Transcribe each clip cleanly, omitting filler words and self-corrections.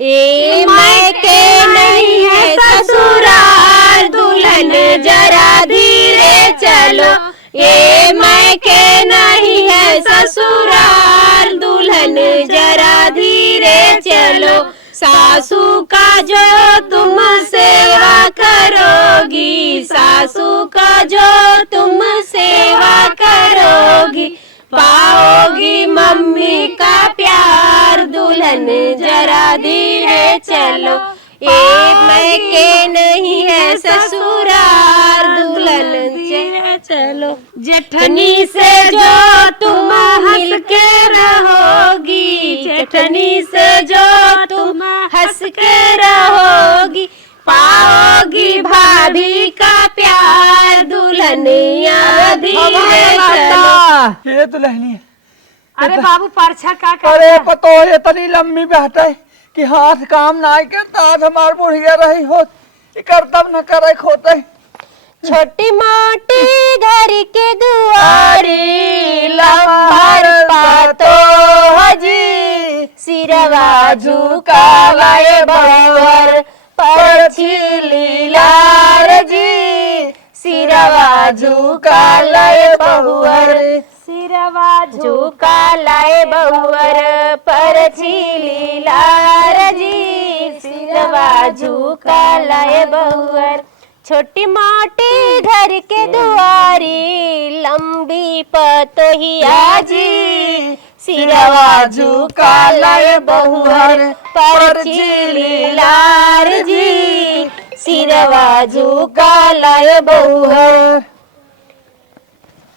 ए मायके नहीं है ससुराल, दुल्हन जरा धीरे चलो। ए मायके नहीं है ससुराल, दुल्हन जरा धीरे चलो। सासू का जो तुम सेवा करोगी, सासू का जो तुम सेवा करोगी, पाओगी मम्मी का प्यार, दुल्हन जरा धीरे चलो। ए मायके नहीं है ससुराल, दुल्हन धीरे चलो। जेठनी से जो तुम मिल के रहोगी, जेठनी से जो तुम हंस के रहोगी, पाओगी भाभी का प्यार, दुल्हनिया धीरे चलो। ये दुल्हनी है। अरे बाबू परछा का कर अरे पतो ये इतनी लंबी बैठे कि हाथ काम ना के ताज हमार बुढ़िया रही हो करतब न करे खोते। छोटी मोटी घर के दुआरी, लंबर पातो हजी, सिरवा झुकावे बहुवर, परछी लीलार जी, सिरवा झुका लाए बहुवर, सिरवा झुका लाए बहुवर, परछी लीलार जी, सिरवा झुका लाए बहुवर। छोटी मोटी घर के दुआरी, लंबी पतोहिया जी, सिरवा झुका लाए बहुवर, परछी लीलार जी, सिरवा झुका लाए बहुवर।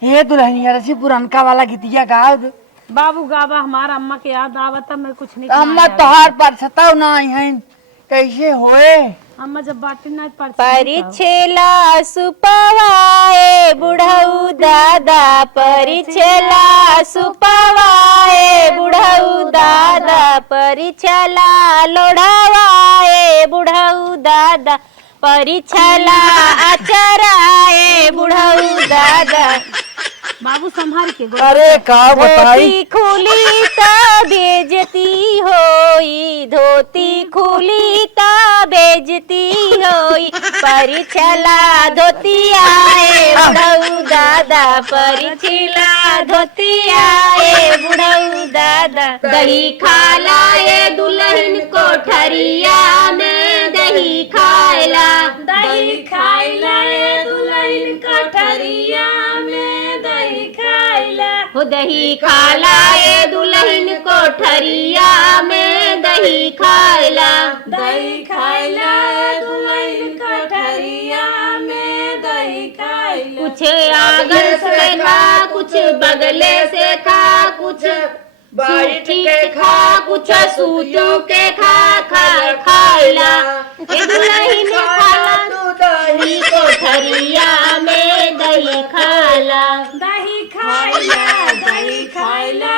ये दुल्हनी यार ऐसी पुरनका वाला गीतिया गाओ दे। बाबू गावा हमारा अम्मा के याद आवता मैं कुछ नहीं अम्मा तोहार पर सताव ना है कैसे होए। अम्मा जब बाटी ना परिछेला सुपवाए बुढ़ऊ दादा, परिछेला सुपवाए बुढ़ऊ दादा, परिछला लोढ़वाए बुढ़ऊ दादा, परिछला अचराए बुढ़ऊ दादा। बाबू संभाल के अरे का बताई खुली ता बेजती होई, धोती खुली ता बेजती होई, परिछला धोती आए बुढ़ऊ दादा, परिछला धोती आए बुढ़ऊ दादा। दही खा लाए दुल्हन कोठरिया में, दही खायला, दही खाइला दुल्हन कोठरिया में, दही खाइला हो दही खा लाए दुल्हन कोठरिया में, दही खायला, दही खाइला दुल्हन कोठरिया में, दही खाइला। कुछ आंगन से खा, कुछ बगले से खा, कुछ बैठ के खा, कुछ सूतों के खा, खा खायला। दुल्हन खाला दही कोठरिया में, दही खाला, दही खाइला, दही खाइला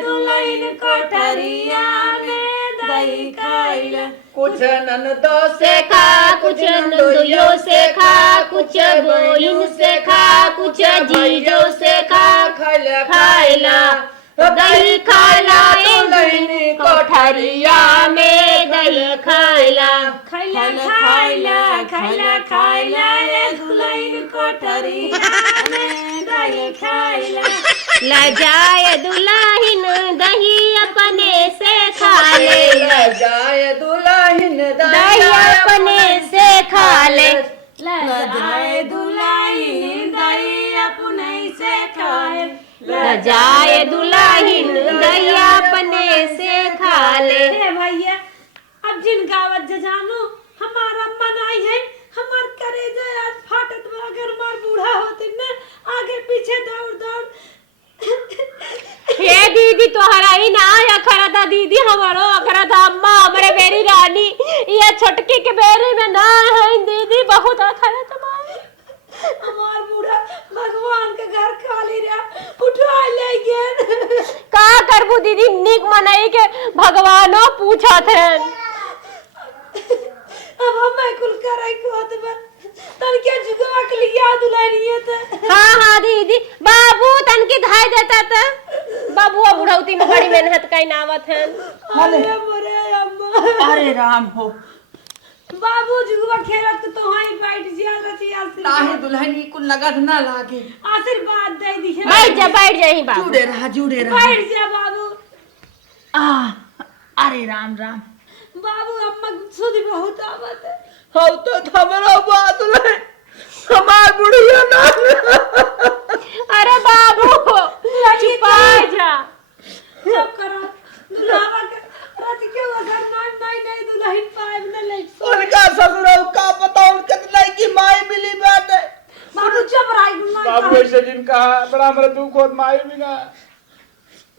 दुल्हन कोठरिया में, दही खाइला। कुछ ननदो से खा, कुछ नंदोइयों से खा, कुछ बोइन से खा, कुछ जीजों से खा, खायला। दही खायला दुल्हन कोठरिया में, दही खायला, खाइला खाइला खाइला खाइला दुल्हन कोठरिया में, दही खाइला। लजाए दुल्हन दही अपने से खा ले, जाए दुल्हन दही अपने से खा ले, लजाए दुल्हन दही अपने से खाए, लजाए दुल्हन दही अपने से खा ले। भैया अब जिन गावत जानो हमारा मनाई है, हमार करे जाए आज फाटत में, अगर मार बूढ़ा होती ना आगे पीछे दौड़ दौड़। हे दीदी तोहरा ही ना अखरा था, दीदी हमारो अखरा था, अम्मा हमारे बेरी रानी, ये छोटकी के बेरी में ना है दीदी, बहुत अखरा तुम्हारे। हमार बूढ़ा भगवान के घर खाली रहा, उठा ले गए। का करबू दीदी, निक मनाई के भगवानो पूछा थे। अब हमें कुल करे को होत बा, तन के जुगवा के लिए दुल्हनिए थे। हाँ हाँ दीदी, बाबू तन की धाई देता था। बाबू अब बुढ़ौती में बड़ी मेहनत का नावत है। अरे मोरे अम्मा, अरे राम हो बाबू जुगवा खेलत तो हाई बैठ जिया रची ताहे दुल्हनी को लगत ना लागे। आशीर्वाद दे दी है। बैठ जाही बाबू। जुड़े रहा बैठ जा बाबू। अरे राम राम बाबू अम्मा सुधी बहुत आवत है। हो तो थमरो बात ले हमार बुढ़िया ना। अरे बाबू छुपा जा। चुप करो। दुल्हावा के राती के वजह नहीं दुल्हन पाए न ले। उनका ससुर का पता उनके नहीं की माई मिली बात है। बाबू चुप रही। बाबू ऐसे दिन कहा बड़ा मेरा दुख होत माई बिना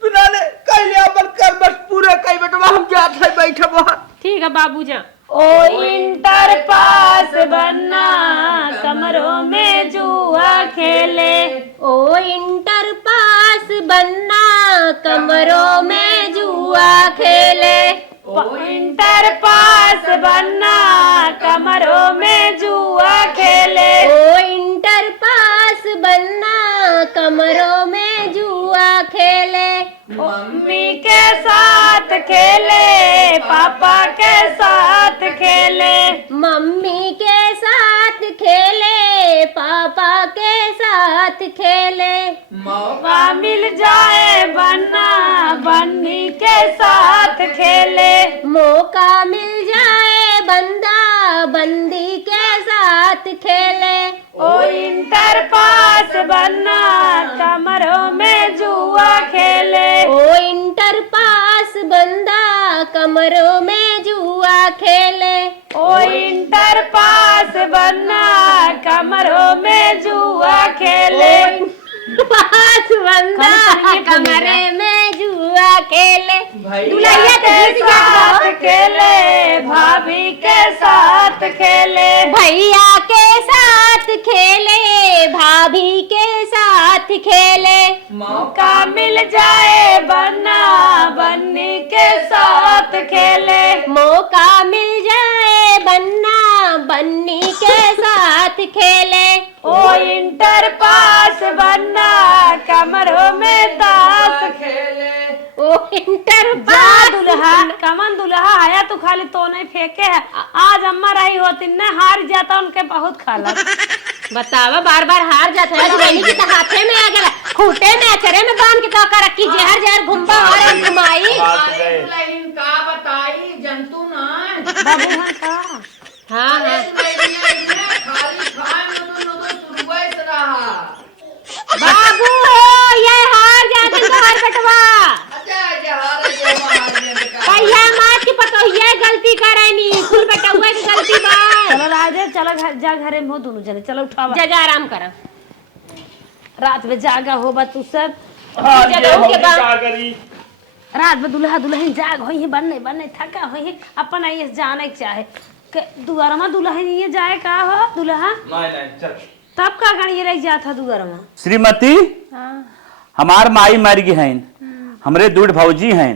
तुनाने कह लिया कर बस पूरे कई बेटवा हम जात है बैठे बाहर। ठीक है बाबू जा। ओ इंटर पास बनना कमरों में जुआ खेले। ओ इंटर पास बनना कमरों में जुआ खेले। इंटर पास बनना कमरों में जुआ खेले। ओ इंटर पास बनना कमरों में जुआ खेले। मम्मी के साथ खेले, पापा के साथ खेले। मम्मी के साथ खेले, पापा के साथ खेले। मौका मिल जाए बनना बन्नी के साथ खेले। मौका मिल जाए बंदा बंदी के साथ खेले। ओ इंटर पास बनना कमरों में जुआ खेले। ओ इंटर पास बंदा कमरों में जुआ खेले। ओ इंटर पास बनना कमरों में जुआ खेले। पास बंदा कमरे में जुआ खेले। दुल्हनिया के साथ खेले, भाभी के साथ खेले। भैया के साथ खेले, भाभी के साथ खेले। मौका मिल जाए बनना बन्नी के साथ खेले। मौका मिल जाए बन्ना बन्नी के साथ खेले। ओ इंटर पास बनना कमरों में ताश खेले। ओ इंटर जा पास दुल्हा कमन दुल्हा आया तो खाली तो नहीं फेंके है। आज अम्मा रही होती न हार जाता उनके बहुत खाला। बतावा बार बार हार जाता है। दुल्हनी की तो हाथे में आ गया, खूटे में अचरे में बांध के तो कर रखी जहर जहर घुम्बा और घुमाई। दुल्हन का बताई जंतु ना बाबू हाँ का हाँ हाँ खाली खान शुरुआत रहा। बाबू ये हार जाते तो हर बटवा भैया माँ की पतो ये गलती करे नहीं कुल बटुआ की गलती बा। चलो राजे चलो घर जा घरे में हो दोनों जने। चलो उठावा जगह आराम करा। रात में जागा होबा तू सब जगह के बाद रात में दुल्हा दुल्हन जाग होई है बनने थका होई है अपन ये जाने चाहे के दुआरमा दुल्हन ये जाए का हो दुल्हा नहीं चल। तब का गणी रह जाता दुआरमा। श्रीमती हां हमार माई मर गई हैं, हमरे दूध भौजी हैं।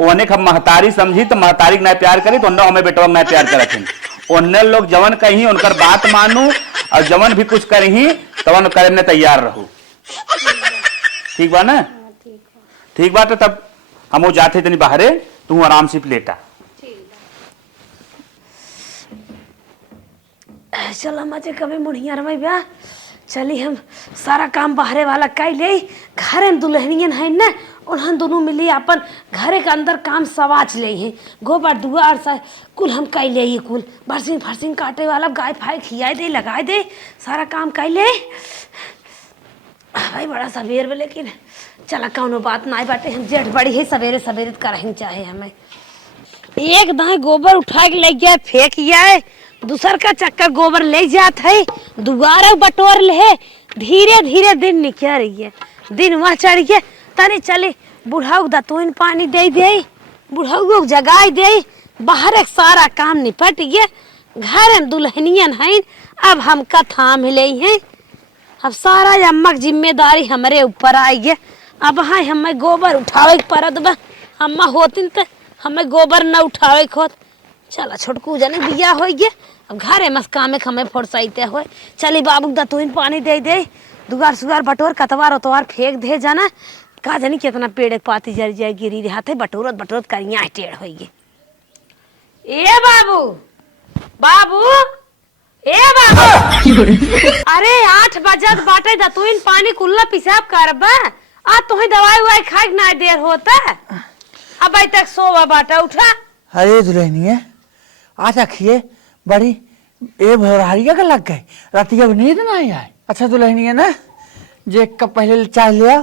ओने हम महतारी समझी तो महतारी के ना प्यार करी तो उन्हें हमें बेटवा ना प्यार करत हैं। उन्हें लोग जवन कहीं उनकर बात मानू और जवन भी कुछ करही तवन करे में तैयार रहू। ठीक बा ना? ठीक बा तो तब हम जाते तनी बाहरे, तू आराम से लेटा। चलो मजे कभी मुढ़िया रही बा चली हम सारा काम बाहरे वाला कई ले घरे में दुल्हनियन है ना उन्हन दोनों मिली अपन घरे के अंदर काम सवाच ले हैं। गोबर दुआर सा कुल हम कई ले कुल बरसिन फरसिन काटे वाला गाय फाय खियाए दे लगाए दे सारा काम कई ले भाई बड़ा सवेर में। लेकिन चला कौनो बात ना बाटे हम जेठ बड़ी है सवेरे सवेरे करें चाहे हमें एक दाएं गोबर उठा के ले गया फेंक गया दूसर का चक्कर गोबर ले जात है दोबारा बटोर ले धीरे धीरे दिन निकल रही है। दिन वह चढ़ गया तनी चले बुढ़ाऊ दतोइन पानी दे दे बुढ़ाऊ जगाई दे बाहर एक सारा काम निपट गया। घर में दुल्हनियन है अब हम का थाम ले हैं। अब सारा अम्मा की जिम्मेदारी हमारे ऊपर आई है। अब हाँ हमें गोबर उठावे पड़त बा। अम्मा होती तो हमें गोबर न उठावे खोत चला छोटकू जाने दिया हो गया अब घरे मस कामे खमे फुर्सैते हो चली बाबू दतुइन पानी दे दे दुगार सुगार बटोर कतवार उतवार फेंक दे जाना का जानी कितना पेड़ पाती जर जाए गिरी हाथे बटोरत बटोरत करिया टेढ़ हो गए। ए बाबू बाबू ए बाबू अरे 8 बजत बाटे दतुइन पानी कुल्ला पिसाब करबा आ तुही दवाई उवाई खाए ना देर होता अब तक सोवा बाटा उठा। अरे दुल्हनिया आज रखिए बड़ी ए भोरहारिया का लग गए रातिया को नींद ना आए। अच्छा दुल्हनिया ना जे कब पहले चाय ले आओ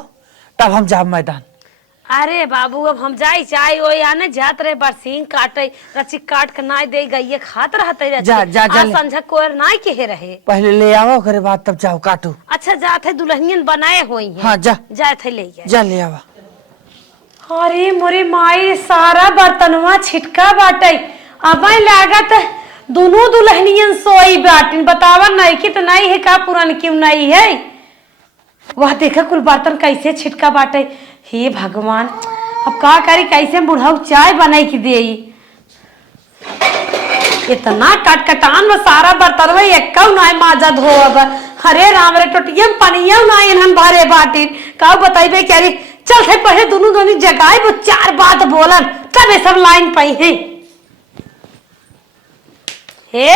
तब हम जाब मैदान। अरे बाबू अब हम जाई चाय ओ आने जात रहे बरसीन काटे रची काट के नाई दे गई खात रहते रची जा, जा, जा, आज संझा कोर नाई के रहे पहले ले आओ करे बाद तब जाओ काटू। अच्छा जात है दुल्हनियन बनाए हुई है। हाँ जा जात है ले गया जा ले आवा। अरे मोरे माई सारा बर्तनवा छिटका बाटे अब लागत दोनों दुल्हनियन सोई बाटिन बतावा नहीं कि तो नहीं है का पुरान क्यों नहीं है वह देखा कुल बर्तन कैसे छिटका बाटे। हे भगवान अब का करी कैसे बुढ़ाऊ चाय बनाई की दे इतना कटकटान में सारा बर्तन में एक नाय माजा धो अब हरे राम रे टोटियम पनिया नाय हम भरे बाटिन का बताइबे क्या रे चल थे पहले दोनों जगाए वो 4 बात बोलन तब ये सब लाइन पाई है। हे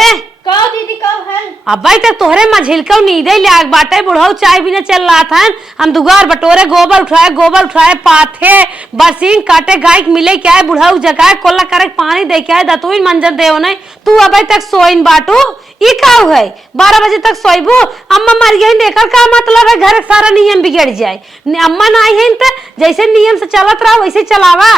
कहो दीदी कहो है अब तक तोहरे मझिलका नींदे लाग बाटे बुढ़ाऊ चाय भी न चल रहा था हम दुगार बटोरे गोबर उठाए पाथे बरसीन काटे गाय मिले क्या है बुढ़ाऊ जगाए कोल्ला करे पानी दे क्या है दतुइन मंजर देव नहीं तू अब तक सोइन बाटू ई का है 12 बजे तक सोइबू अम्मा मर गई देकर का मतलब है घर सारा नियम बिगड़ जाए अम्मा ना आई है तो जैसे नियम से चलत रहा वैसे चलावा।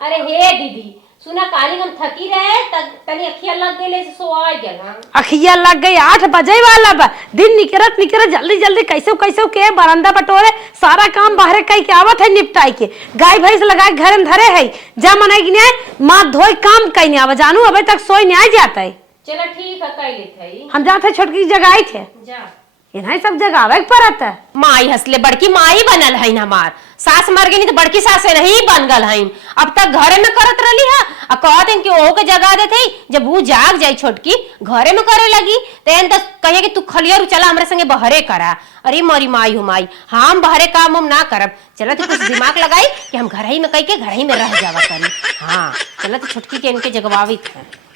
अरे हे दीदी सुना काली हम थकी रहे तनी अखिया लग गए से सोआ गया अखिया लग गई 8 बजे वाला बा दिन निकरत जल्दी जल्दी कैसे के बरामदा बटोरे सारा काम बाहर कई के आवत है निपटाई के गाय भैंस लगा के घर में धरे है जा मनाई कि माँ धोई काम कई नहीं आवा जानू अबे तक सोई नहीं आ जाता है। चलो ठीक है कई लेते हम जाते छोटकी जगह आई थे जा इन्हें सब जगह आवे पड़त है। माई हंसले बड़की माई बनल है हमार सास मर गई तो बड़की सास नहीं बन गल है अब तक घरे में करत रही है अब कहते कि ओहो के जगा देते जब वो जाग जाई छोटकी घरे में करे लगी तो कहे कि तू खलियर चला हमारे संगे बहरे करा। अरे मोरी माई हो माई हम बहरे काम हम ना करब चला तो कुछ दिमाग लगाई कि हम घर ही में कह के घर ही में रह जावा करी। हाँ चला तो छोटकी के इनके जगवावी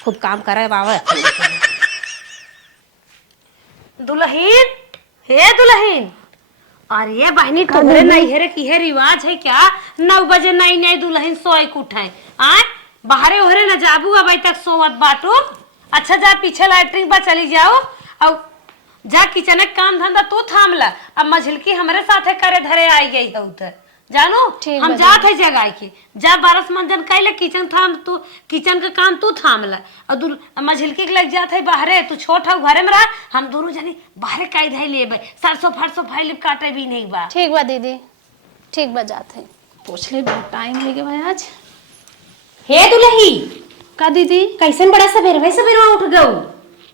खूब काम करे बाबा। दुल्हन हे दुल्हन अरे बहनी तुम्हारे नैहरे की है रिवाज है क्या 9 बजे नई दुल्हन सोए के उठाए आए बाहरे ओहरे न जाबू अब तक सोवत बाटो। अच्छा जा पीछे लैट्रिन पर चली जाओ और जा किचन काम धंधा तू थाम ला अब मझिलकी हमारे साथे करे धरे आई गई है उधर जानू हम जात है जगह के जा बरस मंजन कैले किचन थाम तू किचन का काम तू थाम ला और मझिलकी के लग जात है बाहरे तू छोट हो घरे में रह हम दोनों जनी बाहरे काई धै लेबे सरसों फरसों फाइल काटे भी नहीं बा। ठीक बा दीदी ठीक बा जाते पूछ ले बहुत टाइम लगे भाई आज। हे दुल्ही का दीदी कैसन बड़ा सवेरे उठ गऊ।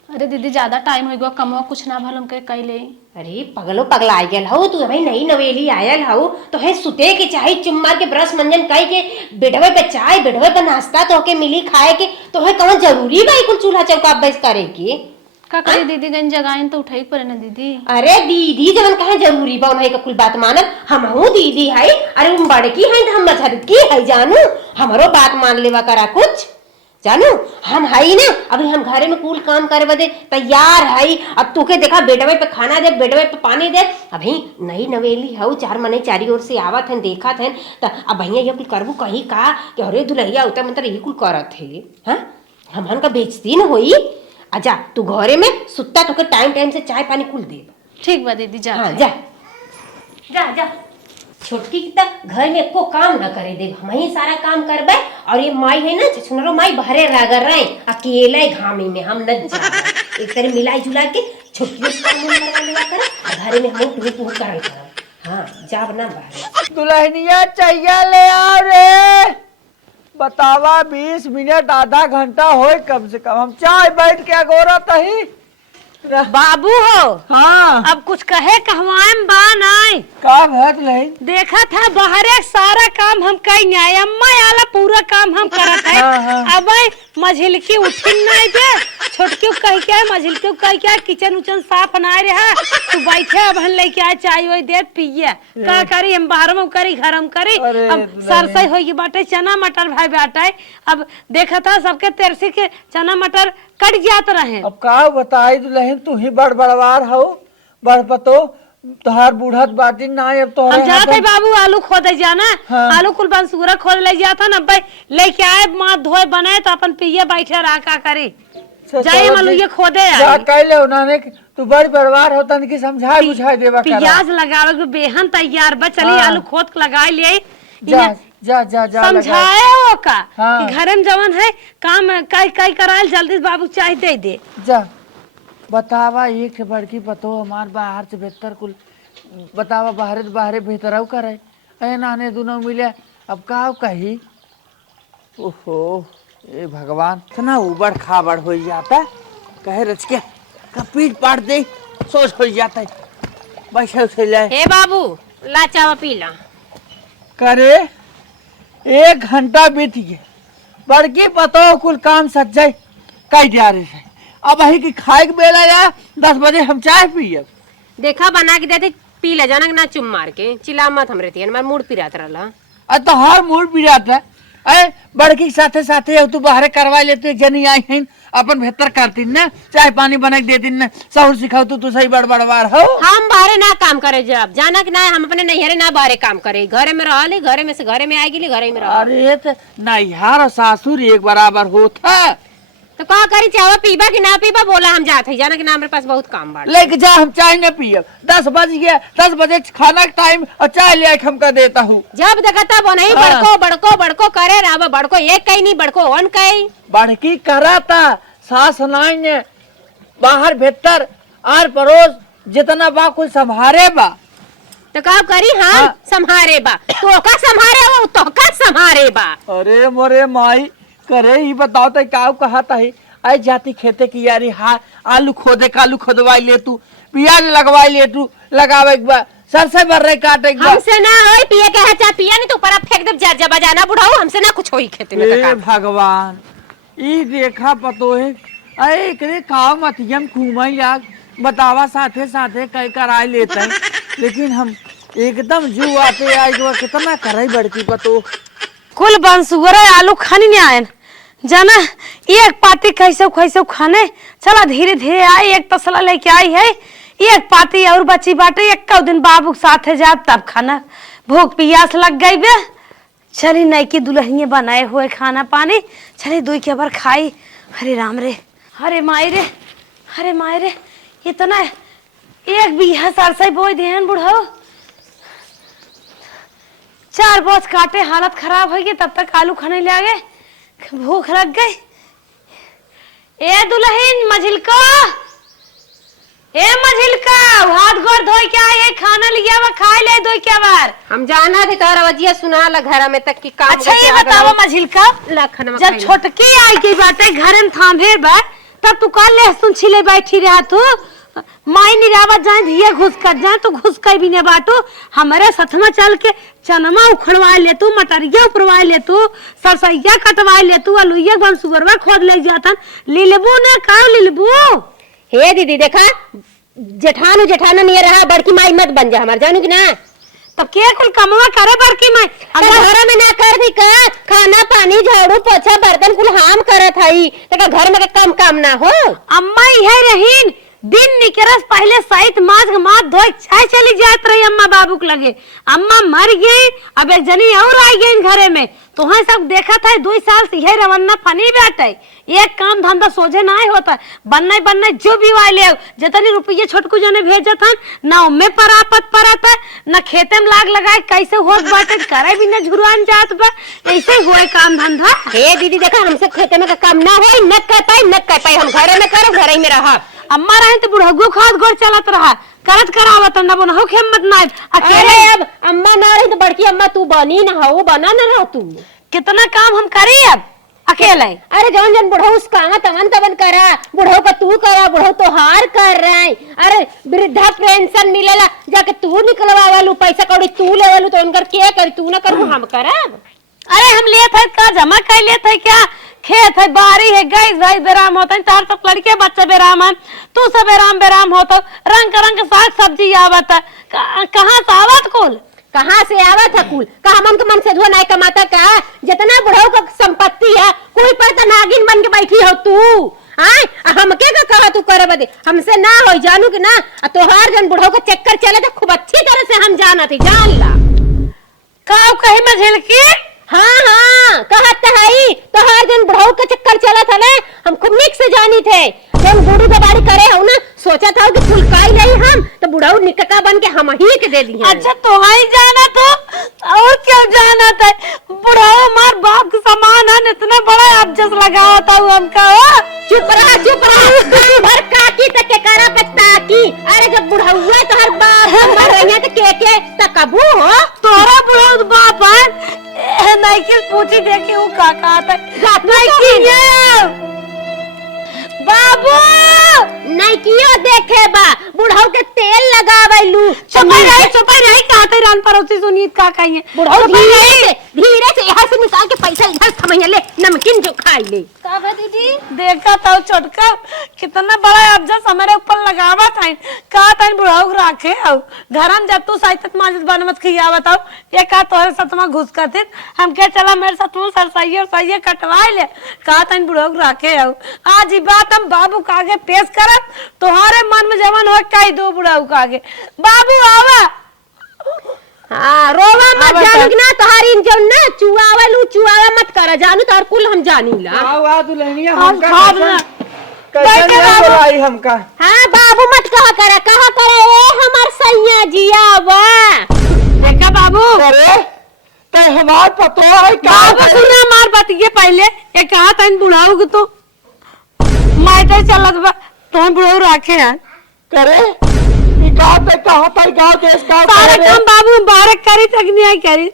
अरे दीदी ज्यादा टाइम हो गया कमवा कुछ ना भलम के कैले। अरे पगलो पगला आ गया हो तू भाई नई नवेली आयल हो तो है सुते के चाहे चुम्मा के ब्रश मंजन कई के बेडवे पे चाय बेडवे पे नाश्ता तो के मिली खाए के तो है कौन जरूरी भाई कुल चूल्हा चौका बस करे की का करे दीदी गन जगाइन तो उठाई पड़े ना दीदी। अरे दीदी जवन कहे जरूरी बा उन्हें का कुल बात मानत हमहू दीदी है अरे उम बड़की है हम मझर की है जानू हमारो बात मान लेवा करा कुछ जानू हम है ना अभी हम घरे में कुल काम करे बदे तैयार है अब तूके देखा बेडवे पे खाना दे बेडवे पे पानी दे अभी नई नवेली है 4 महीने चारी ओर से आवत हैं देखत हैं तो अब भैया ये कुल करबू कहीं का कि अरे दुल्हैया उतर मतलब यही कुल करत है हाँ हमन का बेचती न होई आजा तू घरे में सुत्ता तो टाइम से चाय पानी कुल दे। ठीक बा दीदी जा। हाँ, जा जा जा छोटकी की तक घर में एको काम न करे दे हम ही सारा काम करबे और ये माई है ना छछुनरो माई बहरे रागर रहे अकेले घामी में हम न जा एक तरह मिलाई जुला के छोटकी से काम करवा लेवा कर घर में हम टू करल कर। हाँ जा बना बाहर दुल्हनिया चाहिए ले आओ रे बतावा 20 मिनट आधा घंटा होए कम से कम हम चाय बैठ के अगोरा तही बाबू हो। हाँ अब कुछ कहे कहवाएं बा नाई। का भत नहीं देखा था बाहर एक सारा काम हम कहीं आए, अम्मा आला पूरा काम हम करत है। हाँ। अब मझिलकी उठिन नहीं दे, छोटकी कह के मझिलकी कह के किचन उचन साफ ना रहा, तू बैठे अब हम लेके आए चाय वही दे पिए का करी, हम बाहर में करी घर में करी। अरे अब सरसई होगी बाटे चना मटर भाई बाटे। अब देखा था सबके तेरसी के चना मटर कट जात रहे। अब का बताई दुल्हन, तू ही बड़ बड़वार हो, बड़ पतो तोहार बूढ़त बाटी ना अब तो हम जाते बाबू आलू खोदे जाना। हाँ। आलू कुल बंसूरा खोद ले जाता ना भाई, लेके आए माँ धोए बनाए तो अपन पिए बैठे रहा का करे जाइए मालू ये खोदे जा कहले उन्होंने तू बड़ बड़वार हो तन की समझा बुझाई देवा करा। प्याज लगावे के बेहन तैयार बा, चली हाँ। आलू खोद के लगा लिए। जा जा जा जा समझाए हो का हाँ। कि घर में जवन है काम कई कई कराल जल्दी बाबू चाय दे दे। जा बतावा एक बड़की पतो हमार बाहर से बेहतर कुल बतावा बाहर से बाहरे बेहतर करे ए नाने दोनों मिले अब का कही। ओहो ए भगवान इतना उबड़ खाबड़ हो जाता कहे रच के पीट पाट दे सोच हो जाता है बैठे उठे ले। हे बाबू ला चावा पी ला। करे 1 घंटा बीत गया, बड़की पतो कुल काम सज जाए कई दियारे से, अब वही की खाए के बेला या 10 बजे हम चाय पिए। देखा बना के देते पी ले जाना ना चुम मार के चिल्ला मत हमरे तियन मार मूड पिरात रहला। तो हर मूड पिरात है अरे बड़की के साथे साथे तू बाहर करवा लेते जनी आई हैं अपन बेहतर करती न चाय पानी बना के देती न सहूर सिखाओ तू सही बड़बड़वार हो। हम बाहरे ना काम करे जब जाना कि ना हम अपने नैहरे ना बाहरे काम करे, घरे में रहले घरे में से घरे में आएगी घरे में रह। अरे तो नैहर और सासुर एक बराबर होता तो का करी चावा पीबा कि ना पीबा बोला हम जाते ही जाना कि ना हमारे पास बहुत काम बाड़। लेके जा हम चाय न पिए 10 बज गया 10 बजे खाना का टाइम और चाय ले आके हम कर देता हूँ। जब देखता वो नहीं हाँ। बड़को बड़को बड़को करे ना बड़को एक कहीं नहीं बड़को वन कहीं बड़की करा था सास नाई ने बाहर भीतर आर पड़ोस जितना बा कुल संभारे बा तो का करी हम हाँ। संभारे बा तो का संभारे वो तो का संभारे बा। अरे मोरे माई करे ही बताओ तो का कहा था आई जाती खेते की यारी हाँ आलू खोदे का आलू खोदवाई ले तू प्याज लगवाई ले तू लगावे एक बार सरसे भर रहे काटे एक बार। हमसे ना होई पिए के है चाहे पिया नहीं तो ऊपर फेंक दे जा जा बजाना बुढ़ाओ हमसे ना कुछ होई खेते में ए भगवान ई देखा पतो है अरे करे काव मतियम घूमई आग बतावा साथे साथे कई कराई लेते हैं लेकिन हम एकदम जू आते आज कितना करे बड़की पतो कुल बंसुअर आलू खानी नहीं आए जाना एक पाती कैसे कैसे खाने चला धीरे धीरे आई एक तसला लेके आई है एक पाती और बची बाटे एक का दिन बाबू साथे जात तब खाना भूख प्यास लग गई बे चली नई की दुल्हनिया बनाए हुए खाना पानी चली दुई के बार खाई। हरे राम रे हरे माई रे हरे माई रे इतना एक बीघा सरसई बोई देहन बुढ़ाओ 4 बोझ काटे हालत खराब हो गई तब तक आलू खाने ले आ गए भूख लग गई। ए दुल्हन मझिलका ए मझिलका हाथ गोर धोई के आए खाना लिया वा खाए ले दो क्या बार हम जाना थे तोरा वजिया सुना ला घर में तक की काम। अच्छा ये बताओ मझिलका लखन जब छोटकी आई की बातें घर में थामे बा तब तू कल लहसुन छिले बैठी रहा तू माई निरावत जाए धिया घुस कर जाए तो घुस कर भी ने बाटू हमारे सथमा चल के चनमा उखड़वा ले तू मटरिया उपरवा ले तू सरसैया कटवा ले तू अलुइया बंसुअरवा खोद ले जाता लीलबू ने का लीलबू। हे दीदी देखा जेठानु जेठाना नहीं रहा बड़की माई मत बन जा हमार जानू कि ना तब के कुल कमवा करे बड़की माई घर में ना कर दी का खाना पानी झाड़ू पोछा बर्तन कुल हम करत हई तका घर में कम काम ना हो। अम्मा यही रहीन दिन निकरस पहले सहित माथ धोई चाय चली जात रही अम्मा बाबू के लगे अम्मा मर गई अब एक जनी और आई गई घरे में तो हाँ सब देखा था 2 साल से यही रवन्ना फनी बैठे एक काम धंधा सोझे ना होता बनने जो भी वाले जितनी रुपये छोटकू जने भेजा था ना उम्मे परापत पराता न खेते में लाग लगाए कैसे हो बाटे करे भी न झुरवान जात बा ऐसे हुए काम धंधा। हे दीदी देखा हमसे खेते में का काम ना होई न कर पाई हम घरे में करो घरे में रहा। अम्मा रहे तो बुढ़गो खाद गोर चलत रहा करत करावत न बन हो हिम्मत ना अकेले अब अम्मा ना रही तो बड़की अम्मा तू बनी ना हो बना ना रह तू कितना काम हम करी अब अकेले। अरे जौन जन बुढ़ऊ उसका तवन तवन करा, बुढ़ऊ का तू करा, बुढ़ऊ तो हार कर रहा है। अरे वृद्धा पेंशन मिलेला, जाके तू निकलवावलू, पैसा कौड़ी तू लेवलू, तो उनकर क्या करी, तू ना करू हम करब। अरे हम लिए थे का जमा कर लिए थे क्या, खेत है, बारी है, गैस भाई बेराम होता है, 4 सब लड़के बच्चे बेराम है, तू सब बेराम होता, रंग रंग साग सब्जी आवत है, कहाँ से आवत कुल, कहाँ से आवत है कुल, कहा मन से धुआ नहीं कमाता का, जितना बुढ़ऊ का संपत्ति है कोई पर तो नागिन बन के बैठी हो तू। हमके का कहा तू करे बदे, हमसे ना हो जानू कि ना, तोहार जन बुढ़ऊ का चक्कर चले तो खूब अच्छी तरह से हम जाना थी, जान ला का कहीं में झिलकी। हाँ कहत है, तोहार जन बुढ़ऊ का चक्कर चला था ना, हम खूब निक से जानी थे, जब बूढ़ी गबाड़ी करे हो ना, सोचा था कि फुलकाई नहीं हम तो बुढ़ऊ निकका बन के हम ही के दे दिए। अच्छा तो ही जाना तो और क्यों जाना था, बुढ़ाओ हमार बाप के समान है, इतना बड़ा अबजस लगावा था हमका। चुप रहा भर काकी तक के करा पे ताकी। अरे जब बुढ़ाऊ तो हर बाप मर रही तो के तकबू हो, तोरा बुढ़ाऊ बाप है नहीं कि पूछी देखी वो का था नहीं की बाबू नहीं कियो देखे बा, बुढ़ऊ के तेल लगावेलू। चुपाई रही कहते रान पड़ोसी सुनीत का कहिए, बुढ़ऊ धीरे से यहाँ से निकाल के पैसा इधर थमैया ले, नमकीन जो खाई ले। का बा दीदी? देखा था छोटका कितना बड़ा अफजस हमारे ऊपर लगावा था, कहा था बुढ़ाऊ राखे आओ घर हम जब तू साहित्य माजिद बनमत खियावा था, ये कहा तोहरे सतमा घुस करते हम क्या चला मेरे सतमा सरसाइये और सही कटवा ले, कहा था बुढ़ाऊ राखे आओ। आज ये बात हम बाबू का आगे पेश करब, तुम्हारे मन में जवन हो कही दो बुढ़ाऊ का आगे, बाबू आवा। हाँ रोवा मत जानू कि ना, तोहारी जब ना चुआवा मत करा जानू, तोहर कुल हम जानी ला। आ दुल्हनिया हमका कैसे बुलाई हमका। हाँ बाबू मत कहा करे ए हमार सैया जिया वा। देखा बाबू अरे ते हमार पतो है का, बाबू सुना मार बात ये पहले ये कहा था बुढ़ाऊ को तो मायटे चलत बा, तो बुढ़ाऊ राखे हैं करे कहा था गाँव देश का सारे काम बाबू बारक करी तक नहीं करी,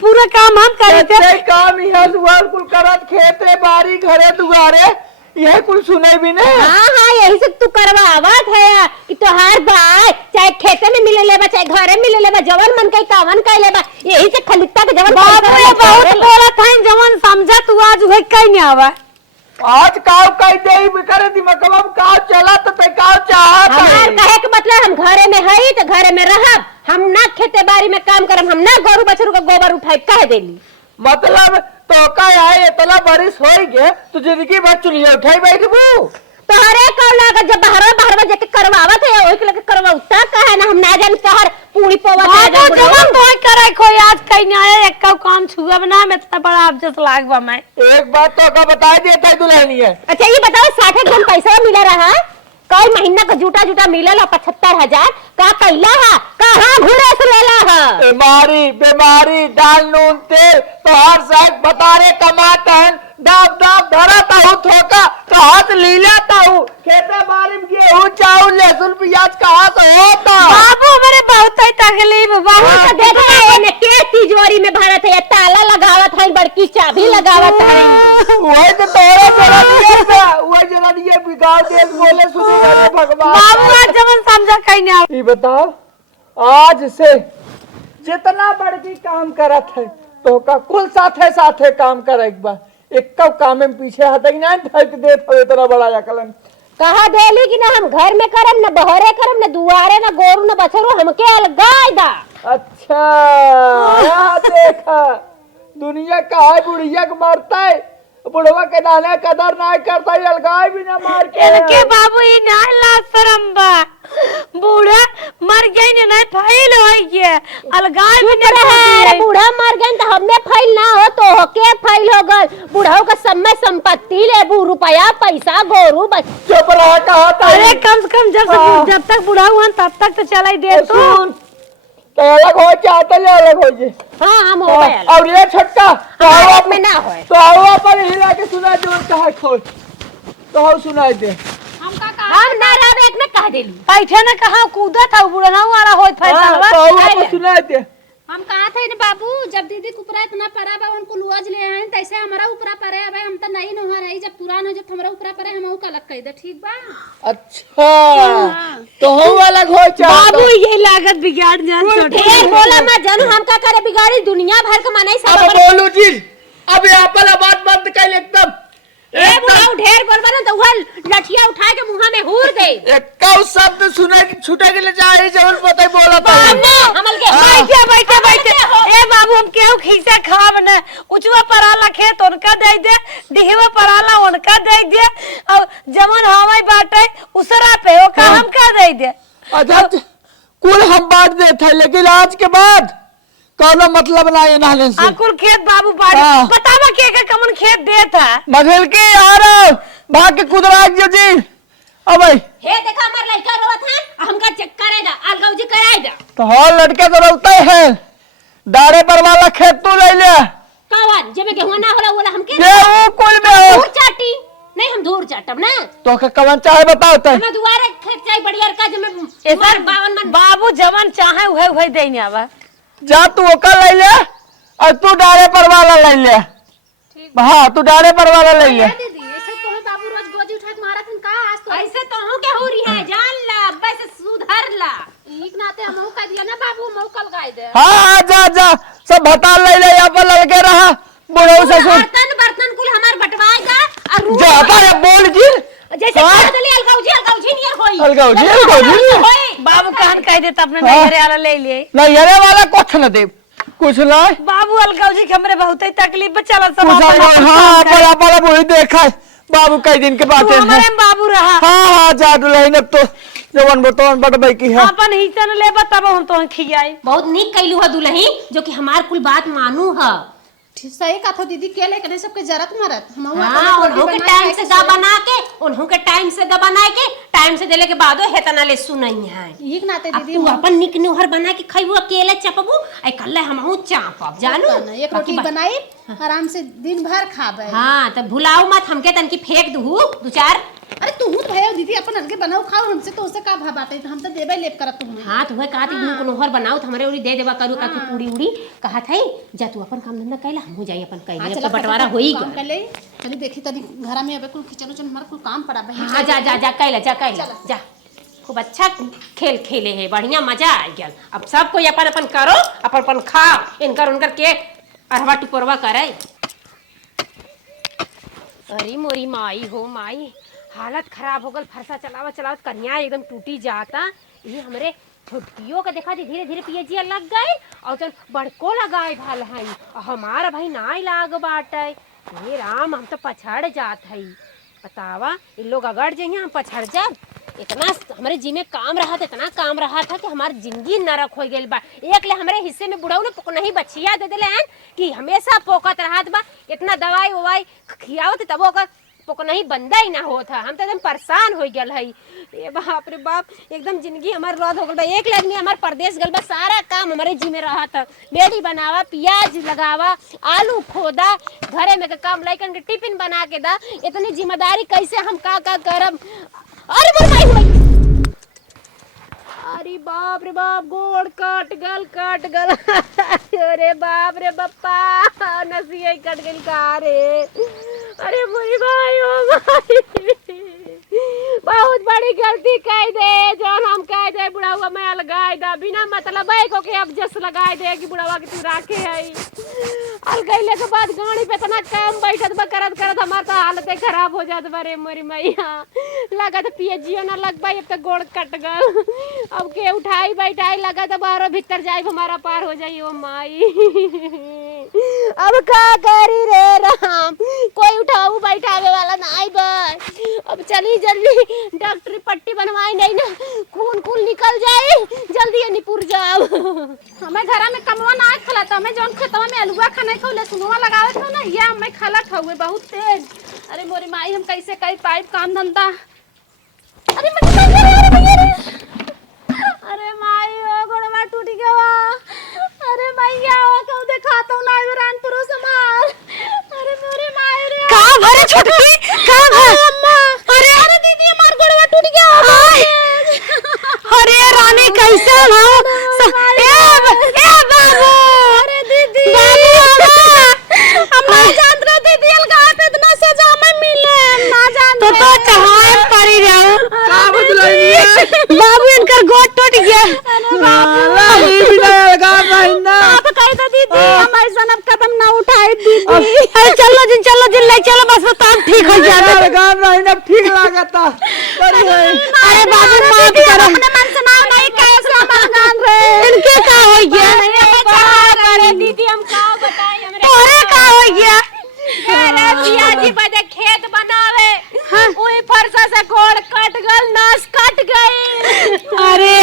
पूरा काम हम करे थे, काम यहाँ दुआर कुल करत, खेते बारी घरे दुआरे यह कुल सुने भी नहीं। हाँ यही सब तू करवावत है कि तोहार बाय चाहे खेते में मिले लेबा चाहे घरे मिले लेबा, जवन मन कई तावन कई लेबा, यही से खलिता के जवन बाबू ये बहुत बोला था जवन समझा तू आज वही कहीं नहीं आवा। आज काव कई दे करे दिमाग में काव चला तो ते काव चाहत हमार कहे के मतलब हम घरे में हई तो घरे में रहब, हम ना खेते बाड़ी में काम करब, हम ना गोरू बछरू का गोबर उठाई कह देली। मतलब तो का है इतना बारिश होई गे तो जिंदगी भर चुलिया उठाई बैठबू, तो हरे कौन लागत जब बाहर जाके करवावत है ओई के लगे करवाउता कहे ना, हम ना जान कहर पूरी पोवा बाबू जवन तो करे कोई आज कहीं नहीं आया, एक काम छुआ बना में इतना बड़ा अफजस लागवा मैं। एक बात तो का बता देता है दुल्हनी है। अच्छा ये बताओ 60 दिन पैसा मिला रहा, कई महीना का जूटा मिलल 75,000 का कैला है, कहाँ घुरे से लेला है। बीमारी दाल नून तेल तो हर साग बतारे कमाता है, दाब धराता हूँ थोका कहाँ से ले लाता हूँ, खेते बारी में गेहूँ चावल लहसुन प्याज कहाँ से होता। बाबू मेरे बहुत ही तकलीफ बाबू तो देखा है ने के तिजोरी में भरत है, ताला लगावत है, बड़की चाबी लगावत है, वही तो तोरा जरा दिया वही जरा दिया बिगाड़ दे बोले सुनी भगवान। बाबू आज जवन समझा कहीं नहीं आवा। ये बताओ आज से जितना बड़की काम करत है तो का कुल साथे काम करे एक बार, एक काम में पीछे हटई ना ठक दे इतना बड़ा अकलन। कहा देली कि ना हम घर में करम ना बहरे करम ना दुआरे ना गोरू ना बछरू, हमके अलगाय दा। अच्छा यहाँ देखा दुनिया का है, बुढ़िया को मारता है, बुढ़वा के दाना कदर ना करता है, अलगाय भी ना मार के। इनके बाबू ये ना लाज शरम बा, बूढ़ा मर गए नहीं फैल हो गया, अलगाय भी नहीं अरे बूढ़ा मर गए तो हमने फैल ना हो तो होके फैल हो गल, बुढ़ाऊ का समय संपत्ति लेबू, रुपया पैसा गोरू बच। चुप रहा कहा था। अरे कम से कम जब तक बुढ़ा हुआ तब तक तो चलाई दे तू, तो अलग हो चाहता है अलग हो जे। हाँ हम हो गए और ये छटका हमारे में ना होए तो हवा पर हिला के सुना जो कहा खोल तो हम सुनाई दे। हम ना रहे एक में कह देली बैठे ने कहा कूदा था बुढ़ा वाला होत फैसला तो हवा पर सुनाई दे। हम कहा थे ना बाबू, जब दीदी कुपरा इतना परा बा उनको लुआज ले आए तैसे हमारा ऊपरा परे अब हम तो नहीं नोहा रही, जब पुराना हो जब हमारा ऊपरा परे हम का अलग कह दे, ठीक बा? अच्छा तो हम वाला हो बाबू ये लागत बिगाड़ जान छोटे ढेर बोला मत जानू, हम का करे बिगाड़ी दुनिया भर का मनाई अब सब। बोलू जी अब यहाँ पर बात बंद कर एकदम ए बुढ़ाऊ ढेर बोलबा ना तो वह लठिया उठा के मुंह में हूर दे। एक शब्द सुना छूटे के ले जाए जवन पता बोला था हमल के बैठे ए बाबू हम केहू खीसा खाब न, उचवा पराला खेत उनका दे दे, डिहवा पराला उनका दे दे, और जमन हवाई बाटे उसरा पे ओका हम का दे दे। अच्छा कुल हम बांट दे थे, लेकिन आज के बाद कौनो मतलब ना ये नाले से कुल खेत बाबू बाड़ी बतावा के कमन खेत दे था मधुल के यार भाग के कुदराग जी अब हे देखा हमार लड़का रोत है, हमका चेक करेगा अलगाव जी कराएगा। तो हॉल लड़के तो रोते हैं, दारे पर वाला खेत तू ले ले कवन जेमे गेहूं ना होला वाला हमके गेहूं कुल में हो धूर चाटी नहीं, हम धूर चाटब ना तो के कवन चाहे बताओ त हमें दुआरे खेत चाहे बढ़िया का जेमे 52 मन बाबू जवन चाहे उहे देने आवा। जा तू ओकर ले ले और तू डारे पर वाला ले ले। हाँ तू डारे पर वाला ले ले। दीदी ऐसे तो बाबू रोज गोजी उठा तुम्हारा दिन का आज तो ऐसे तो हूं के हो रही है, जान ला बस सुधर ला। एक नाते हम कह दिया ना बाबू मौका लगाए दे। हाँ जा जा सब भता ले ले, यहाँ पर लड़के रहा बुढ़ऊ ससुर बर्तन बर्तन कुल हमार बंटवाएगा और जाता है बोल जी जैसे कादली अलगाव जी नियर होई अलगाव जी बाबू कहन कह देता अपने नहरे वाला ले लिए ना यरे वाला कुछ न दे कुछ ना बाबू अलगाव जी के हमरे बहुत ही तकलीफ चला सब हाँ बड़ा बड़ा बुढ़ी देखा बाबू कई दिन के बात है हमारे बाबू रहा हाँ जा दुल्हन अब तो जवन बतवन बटबई की है अपन हिस्सा न ले तब हम तो खियाई। बहुत नीक कैलू है दुल्ही जो कि हमार कुल बात मानू है। सही कहा था दीदी, के लेके सबके जरूरत मरत हम हाँ, उन्हों के टाइम से दा बना के उन्हों के टाइम से दा बना के टाइम से देले के बादो हेतना ले सुनई है। एक नाते दीदी तू अपन निक नुहर बना के खइबू अकेले चपबू आई कल्ले हमहू चापब जानू एक रोटी बनाई आराम से दिन भर खाबे। हां त भुलाऊ मत हमके तन की फेंक दू दो चार। अरे तू भयो दीदी अपन अलगे बनाओ खाओ, हमसे तो उसे का भाव बाटे, हम तो देबे लेप करत तू। हां तो वह कहती को नुहर बनाओ त हमरे उरी दे देबा करू का पूरी उड़ी कहा थई जा तू अपन काम धंधा कैला हमहू जाई अपन कैले तो बंटवारा होई काम कर ले। चली देखी तनी घर में अबे कुल किचन उचन हमारा कुल काम पड़ा बे। हां जा जा जा कैला जा खूब अच्छा खेल खेले है, बढ़िया मजा आ गया। अब सब कोई अपन अपन करो अपन अपन खा इनकर उनकर के अरवा टुपरवा करे। अरे मोरी माई हो माई हालत खराब हो गल, फरसा चलावत कन्या एकदम टूटी जाता। ये हमरे छोटियों का देखा धीरे धीरे पियजिया लग गए और तो बड़को लगाए भल है हमारा भाई नाई लाग बाटे। हे राम हम तो पछड़ जात है, बतावा इन लोग अगड़ जाइए हम पछड़ जाब। इतना हमारे जी में काम रहा था, इतना काम रहा था कि हमारी जिंदगी नरक हो गई बा। एक ले हमारे हिस्से में बुढ़ाऊ ने नहीं बचिया दे दिले हैं कि हमेशा पोकत रहा बा। इतना दवाई ववाई खियावत तब ओकर पोको नहीं बंदा ही ना होता। हम तो एकदम परेशान हो गल है। ये बाप रे बाप एकदम जिंदगी हमार रद्द हो गल बा। एक आदमी हमार परदेश गल बा, सारा काम हमारे जी में रहा था। बेड़ी बनावा, प्याज लगावा, आलू खोदा, घरे में का काम लइकन के टिफिन बना के दा। इतनी जिम्मेदारी कैसे हम का करब। अरे मोर माई हुई, अरे बाप रे बाप गोड़ कट गल अरे बाप रे बप्पा नसिया कट गई का रे। अरे मोरी भाई हो भाई बहुत बड़ी गलती कह दे जौन हम कह दे बुढ़ावा मैं अलगाए दा बिना मतलब को के अब जस लगाए दे कि बुढ़ावा के तू राखे है। अलगैले के बाद गाड़ी पे इतना काम बैठत बा करत हमार तो हालत खराब हो जात बारे मोरी मैया। लगत पियजियो ना लग पाई, अब तक गोड़ कट गल। अब के उठाई बैठाई लगत बाहर भीतर जाए हमारा पार हो जाई। ओ माई अब का करी रे राम, कोई उठाऊ बैठावे वाला नहीं बस। अब चली जल्दी डॉक्टरी पट्टी बनवाई नहीं ना खून निकल जाए जल्दी निपुर जाओ। हमें घर में कमवा ना खला तो हमें जौन खेतवा में अलुआ खाने खौ लहसुनवा लगावत हो ना ये हमें खलत हुए बहुत तेज। अरे मोरी माई हम कैसे कई पाइप काम धंधा। अरे अरे माई ओ गोड़वा टूट गया। अरे मैया ओ कौ देखा तो ना रान पुरो समार। अरे मोरी माई रे का भरे छोटकी का भरे अम्मा। अरे दीदी हमार गोड़वा टूट गया। अरे रानी कैसे हो ए बाबू कहाँ पड़ी रहो का बदलाई बाबू इनकर गोट टूट गया साला ये भी ना लगा ना आप कही तो दीदी हम ऐसा अब कदम ना उठाए दीदी। अरे चलो जिन ले चलो बस बताओ ठीक हो जाए लगा नहीं ना ठीक लागता बड़ी है। अरे बाबू माफ करो अपने मन से ना नहीं कैसे हम गान रहे इनके का हो गया अरे दीदी हम का बताई हमरे तोरे का हो गया अरे पिया जी बदे खेत बनावे ओई फरसा से गोड़ कट गल नास कट गई। अरे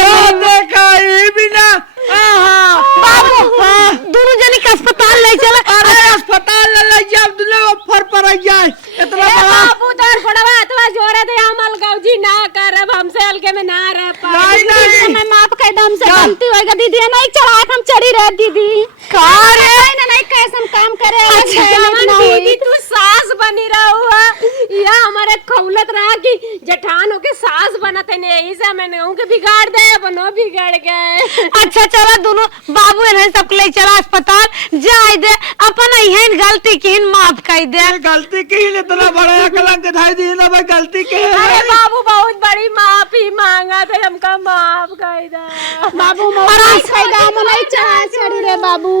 देखा ये भी ना बाबू दोनों जने के अस्पताल ले चला अरे अस्पताल ले जा दुल्हे ऊपर पर आ जाए इतना ए बड़ा बाबू दर पड़वा अतवा जोरे दे हम अलगावजी ना करब हमसे हल्के में ना रह पाए। नहीं मैं माफ कर दम से गलती होएगा दीदी नहीं चढ़ा हम चढ़ी रहे दीदी का रे नहीं कैसे हम काम करे अच्छा दीदी तू सास बनी रहुआ या हमारे खौलत रहा कि जठान होके सास बनत है यही से मैंने के बिगाड़ दे बनो बिगड़ गए। अच्छा चला दोनों बाबू इन्हें सबके ले चला अस्पताल जाए दे अपन यही गलती की माफ कर दे गलती की ही इतना बड़ा कलंक धाई दी ना भाई गलती के अरे बाबू बहुत बड़ी माफी मांगा थे हमका माफ कर दे बाबू माफ कर दे हम नहीं चढ़ी रे बाबू।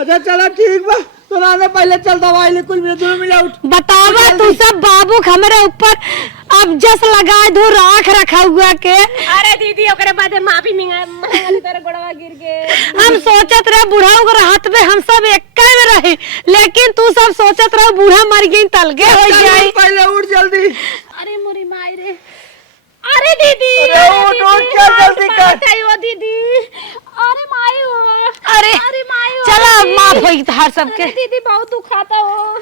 अच्छा चला ठीक बा तो ना पहले चल दवाई ले कुल दोनों मिला उठ बतावा तू सब बाबू हमारे ऊपर अब जस लगाए दो राख रखा हुआ के अरे दीदी ओकरे बाद माफी मांगा तेरे गोड़वा गिर गए। हम सोचत रहे बूढ़ा के हाथ में हम सब एक में रहे लेकिन तू सब सोचत रहे बूढ़ा मर गई तलगे हो जाए पहले उठ जल्दी अरे मोरी माई रे अरे दीदी उठ चल जल्दी कर वो दीदी अरे माई हो अरे अरे माई हो चला माफ होगी हर सबके दीदी बहुत दुखाता हो